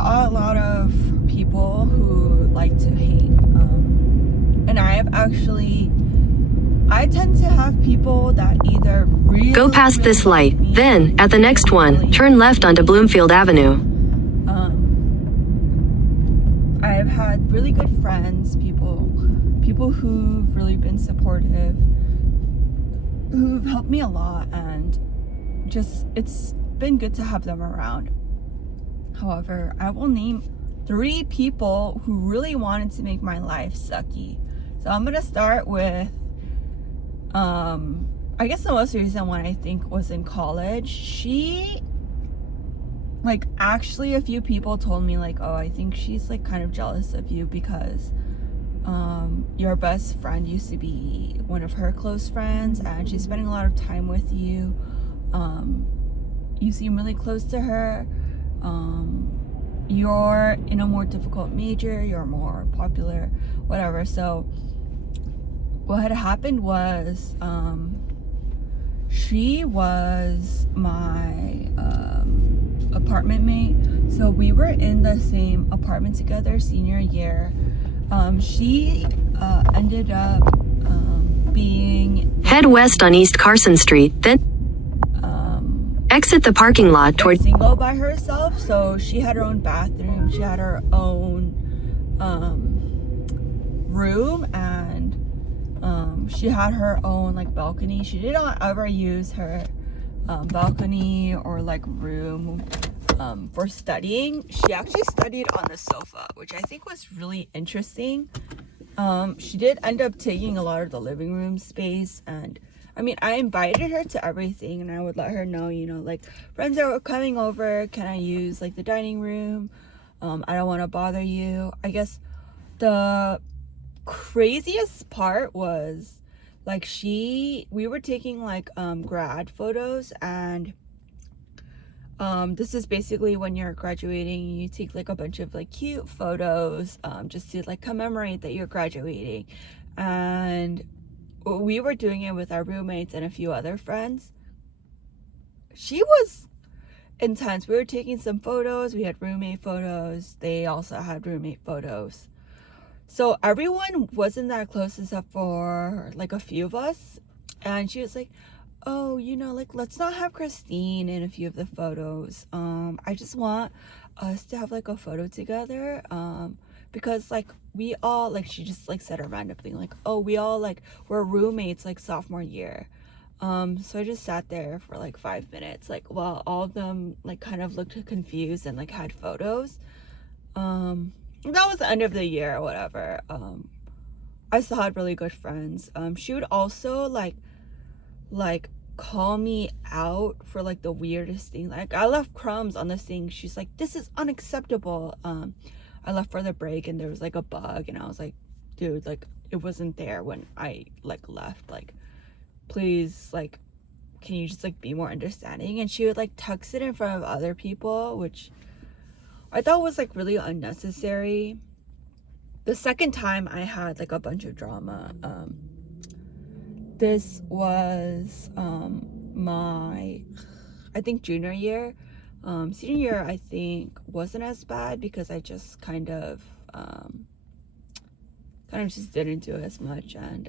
are a lot of people who like to hate, and I tend to have people that either really Go past this light, me, then, at the next one, really turn left onto Bloomfield Avenue. I've had really good friends, people who've really been supportive, who've helped me a lot, and just it's been good to have them around. However, I will name 3 people who really wanted to make my life sucky. So I'm gonna start with I guess the most recent one I think was in college. She, like, actually a few people told me, like, oh, I think she's like kind of jealous of you because your best friend used to be one of her close friends and she's spending a lot of time with you. You seem really close to her. You're in a more difficult major, you're more popular, whatever. So what had happened was she was my apartment mate. So we were in the same apartment together senior year. She ended up being... Head west on East Carson Street, then exit the parking lot toward... single by herself, so she had her own bathroom, she had her own room, and she had her own like balcony. She did not ever use her balcony or like room for studying. She actually studied on the sofa, which I think was really interesting. She did end up taking a lot of the living room space, and I mean, I invited her to everything, and I would let her know, you know, like, friends are coming over, can I use like the dining room? I don't want to bother you. I guess the craziest part was like we were taking like grad photos, and this is basically when you're graduating, you take like a bunch of like cute photos just to like commemorate that you're graduating. And we were doing it with our roommates and a few other friends. She was intense. We were taking some photos. We had roommate photos. They also had roommate photos. So everyone wasn't that close except for like a few of us. And she was like, oh, you know, like, let's not have Christine in a few of the photos. I just want us to have like a photo together. Because like we all, like, she just like said a random thing like, oh, we all like were roommates like sophomore year. So I just sat there for like 5 minutes, like, while all of them like kind of looked confused and like had photos. That was the end of the year or whatever. I still had really good friends. She would also like call me out for like the weirdest thing. Like, I left crumbs on the sink. She's like, this is unacceptable. I left for the break and there was like a bug, and I was like, dude, like, it wasn't there when I like left. Like, please, like, can you just like be more understanding? And she would like tuck it in front of other people, which I thought was like really unnecessary. The second time I had like a bunch of drama, this was my, I think, junior year. Senior year I think wasn't as bad because I just kind of just didn't do as much, and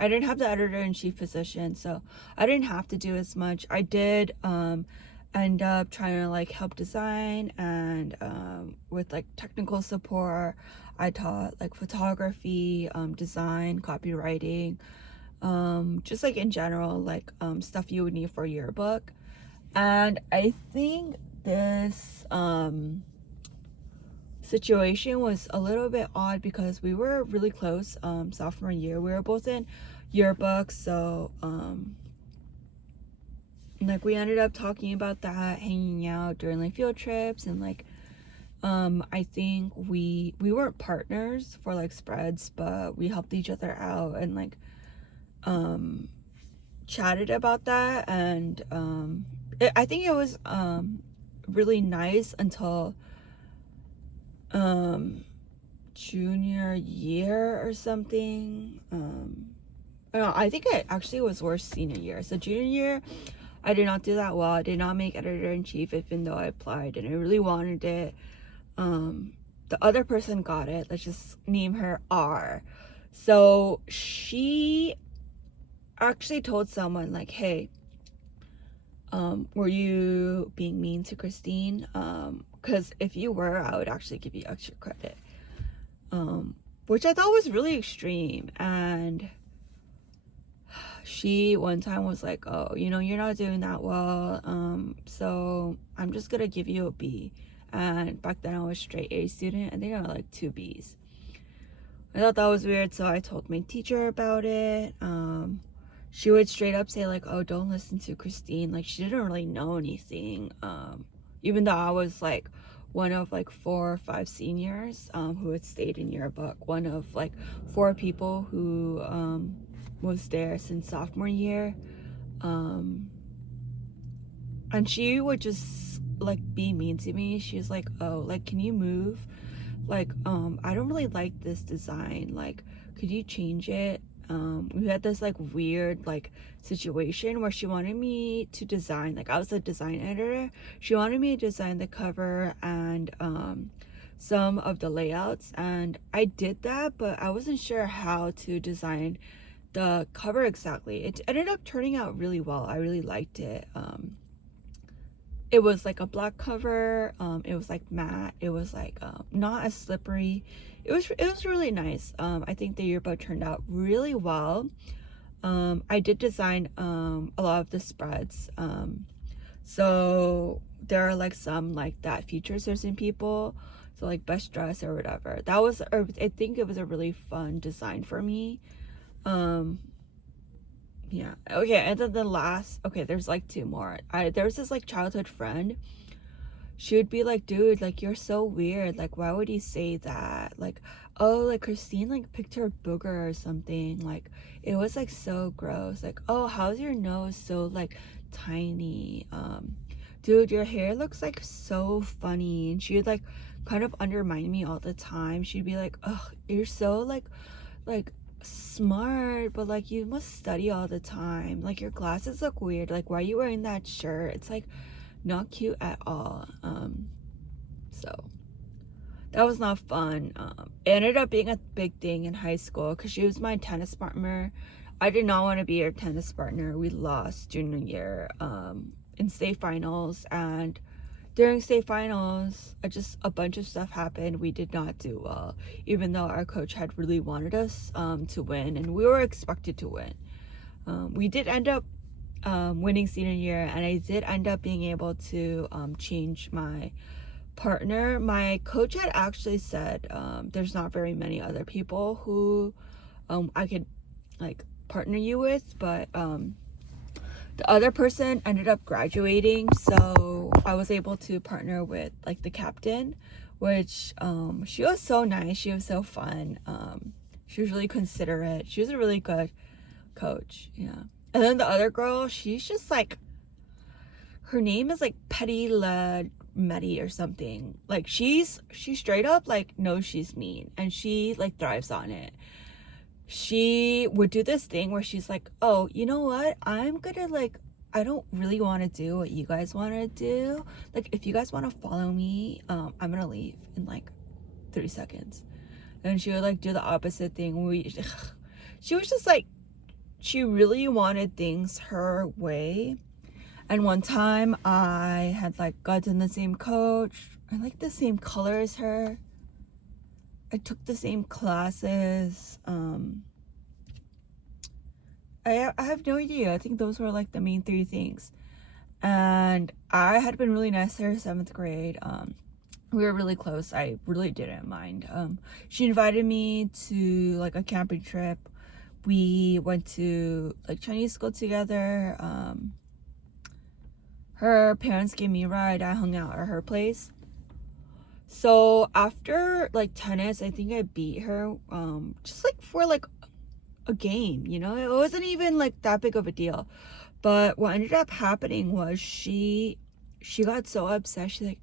I didn't have the editor-in-chief position, so I didn't have to do as much. I did end up trying to like help design, and with like technical support I taught like photography, design, copywriting, just like in general, like stuff you would need for a yearbook. And I think this situation was a little bit odd because we were really close sophomore year. We were both in yearbooks, so like we ended up talking about that, hanging out during like field trips, and like I think we weren't partners for like spreads, but we helped each other out and like chatted about that. And I think it was really nice until junior year or something. I think it actually was worse senior year. So junior year I did not do that well. I did not make editor-in-chief even though I applied and I really wanted it. the other person got it. Let's just name her R. So she actually told someone like, hey, were you being mean to Christine? Because if you were, I would actually give you extra credit. Which I thought was really extreme. And she one time was like, oh, you know, you're not doing that well, so I'm just gonna give you a B. And back then I was straight A student. I think I got like 2 B's. I thought that was weird, so I told my teacher about it. She would straight up say like, oh, don't listen to Christine. Like, she didn't really know anything. Even though I was like one of like 4 or 5 seniors who had stayed in yearbook, one of like 4 people who was there since sophomore year. And she would just like be mean to me. She was like, oh, like, can you move? Like, I don't really like this design. Like, could you change it? We had this like weird like situation where she wanted me to design, like, I was a design editor. She wanted me to design the cover and some of the layouts, and I did that, but I wasn't sure how to design the cover exactly. It ended up turning out really well. I really liked it. It was like a black cover. It was like matte. It was like not as slippery. It was really nice. I think the yearbook turned out really well. I did design a lot of the spreads. So there are like some like that feature certain people. So like best dress or whatever. That was, I think it was a really fun design for me. Yeah, okay. And then the last, okay, there's like 2 more. There was this like childhood friend. She would be like, dude, like, you're so weird, like, why would you say that? Like, oh, like, Christine like picked her booger or something. Like, it was like so gross. Like, oh, how's your nose so like tiny? Dude, your hair looks like so funny. And she would like kind of undermine me all the time. She'd be like, oh, you're so like smart, but like, you must study all the time. Like, your glasses look weird. Like, why are you wearing that shirt? It's like not cute at all. So that was not fun. It ended up being a big thing in high school because she was my tennis partner. I did not want to be her tennis partner. We lost junior year in state finals, and during state finals, a bunch of stuff happened. We did not do well, even though our coach had really wanted us to win, and we were expected to win. We did end up winning senior year, and I did end up being able to change my partner. My coach had actually said there's not very many other people who I could like partner you with, but the other person ended up graduating, so I was able to partner with like the captain, which she was so nice. She was so fun. She was really considerate. She was a really good coach. Yeah. And then the other girl, she's just like, her name is like pettiness or something. Like, she straight up like knows she's mean, and she like thrives on it. She would do this thing where she's like, oh, you know what, I'm gonna like, I don't really want to do what you guys want to do. Like, if you guys want to follow me, I'm gonna leave in like 30 seconds. And she would like do the opposite thing. She was just like, she really wanted things her way. And one time I had like gotten the same coach. I like the same color as her. I took the same classes. I have no idea. I think those were like the main 3 things. And I had been really nice to her 7th grade. We were really close. I really didn't mind. She invited me to like a camping trip. We went to like Chinese school together. Her parents gave me a ride. I hung out at her place. So after like tennis, I think I beat her just like for like a game, you know. It wasn't even like that big of a deal. But what ended up happening was she got so upset. She's like,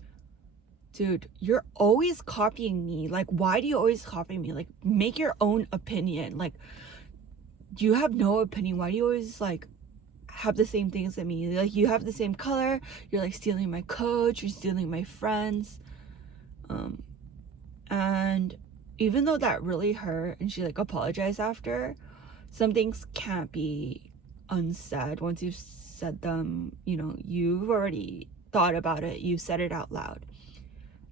dude, you're always copying me. Like, why do you always copy me? Like, make your own opinion. Like, you have no opinion. Why do you always like have the same things as me? Like, you have the same color. You're like stealing my coach. You're stealing my friends. And even though that really hurt and she like apologized after, some things can't be unsaid once you've said them. You know, you've already thought about it, you said it out loud.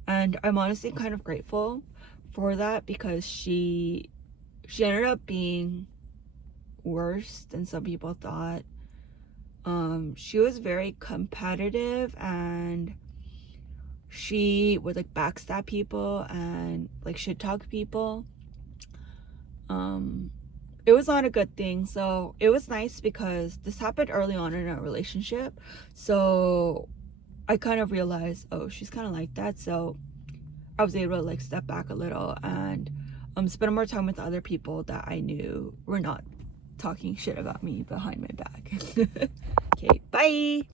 And I'm honestly kind of grateful for that, because she ended up being worse than some people thought. She was very competitive, and she would like backstab people and like shit talk people. It was not a good thing. So it was nice because this happened early on in our relationship, so I kind of realized, oh, she's kind of like that. So I was able to like step back a little and spend more time with other people that I knew were not talking shit about me behind my back. Okay, bye.